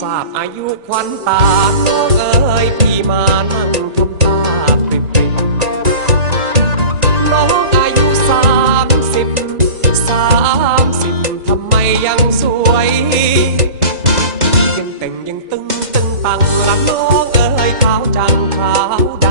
ทราบอายุควันตาน้องเอ๋ยพี่มานั่งทำตาปริบปริบน้องอายุสามสิบสามสิบทำไมยังสวย ยังแต่งยังตึงตึงตังละน้องเอ๋ยขาวจังขาวด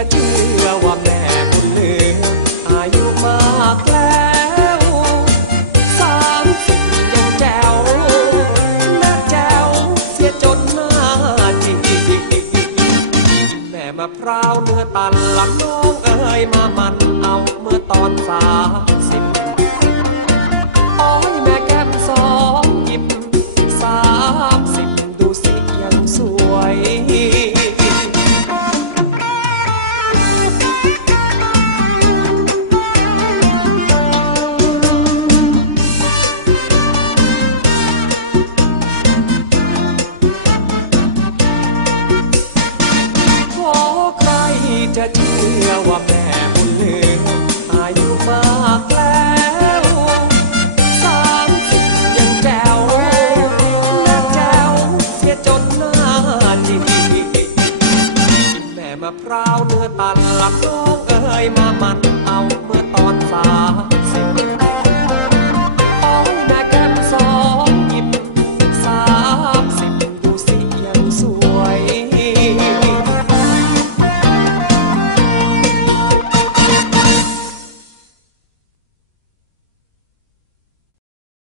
จะเชื่อว่าแม่บุญลืมอายุมากแล้วสามสิบยังแจ๋วหน้าแจ๋วเสียจนหน้าจีแม่มาพร้าวเนื้อตันลำน้องเอ้ยมามันเอาเมื่อตอนสามสิบ เชื่อว่าแม่บุญเลืออายุมากแล้วสามสิบยังแจ๋วหน้าแจ๋วเสียจนหน้าจีแม่มาพร้าวเนื้อตันหลำน้องเอ้ยมา